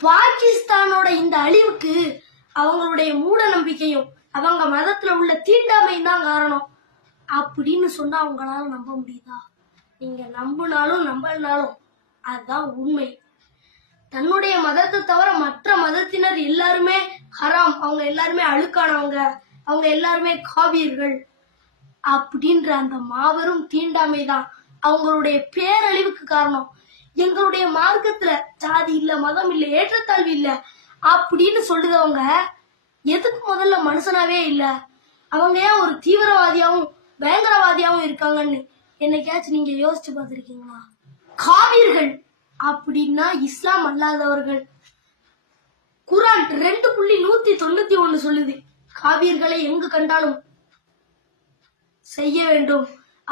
பாகிஸ்தானோட இந்த அழிவுக்கு அவங்களுடைய மூட நம்பிக்கையும் அவங்க மதத்துல உள்ள தீண்டாமையும் தான் காரணம் அப்படின்னு சொன்னா அவங்களால நம்ப முடியுதா? நீங்க நம்பினாலும் நம்பலனாலும் அதுதான் உண்மை. தன்னுடைய மதத்தை தவிர மற்ற மதத்தினர் எல்லாருமே ஹராம், அவங்க எல்லாருமே அழுக்கானவங்க, அவங்க எல்லாருமே காவியர்கள் அப்படின்ற அந்த மாபெரும் தீண்டாமை தான் அவங்களுடைய பேரழிவுக்கு காரணம். எங்களுடைய மார்க்கத்துல ஜாதி இல்ல, மதம் இல்ல, ஏற்றத்தாழ்வு இல்ல அப்படின்னு சொல்லுதவங்க எதுக்கு முதல்ல மனுஷனாவே இல்ல? அவங்க ஏன் ஒரு தீவிரவாதியாவும் பயங்கரவாதியாவும் இருக்காங்கன்னு என்னைக்காச்சும் நீங்க யோசிச்சு பார்த்திருக்கீங்களா? காவிர்கள் அப்படின்னா இஸ்லாம் அல்லாதவர்கள். குரான் 2.191 சொல்லுது, காவிர்களை எங்கு கண்டாலும் செய்ய வேண்டும்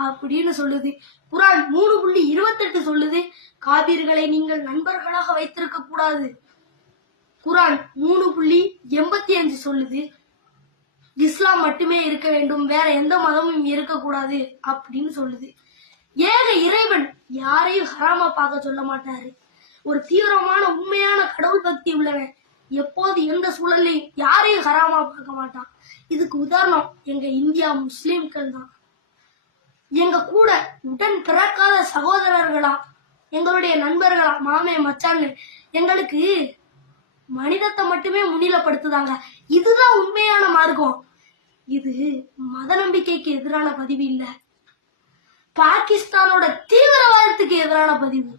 அப்படின்னு சொல்லுது. குரான் 3.28 சொல்லுது, காவிர்களை நீங்கள் நண்பர்களாக வைத்திருக்க கூடாது. குரான் 3.85 சொல்லுது, இஸ்லாம் மட்டுமே இருக்க வேண்டும், வேற எந்த மதமும் இருக்கக்கூடாது அப்படின்னு சொல்லுது. ஏக இறைவன் யாரையும் ஹராமா பார்க்க சொல்ல மாட்டாரு. ஒரு தீவிரமான உண்மையான கடவுள் பக்தி உள்ளவன் எப்போது எந்த சூழலையும் யாரையும் ஹராமா பார்க்க மாட்டான். இதுக்கு உதாரணம் எங்க இந்தியா முஸ்லிம்கள் தான். எங்க கூட உடன் பிறக்காத சகோதரர்களா, எங்களுடைய நண்பர்களா, மாமே மச்சான்னு எங்களுக்கு மனிதத்தை மட்டுமே முன்னிலைப்படுத்துதாங்க. இதுதான் உண்மையான மார்க்கம். இது மத நம்பிக்கைக்கு எதிரான பதிவு இல்ல, பாகிஸ்தானோட தீவிரவாதத்துக்கு எதிரான பதிவு.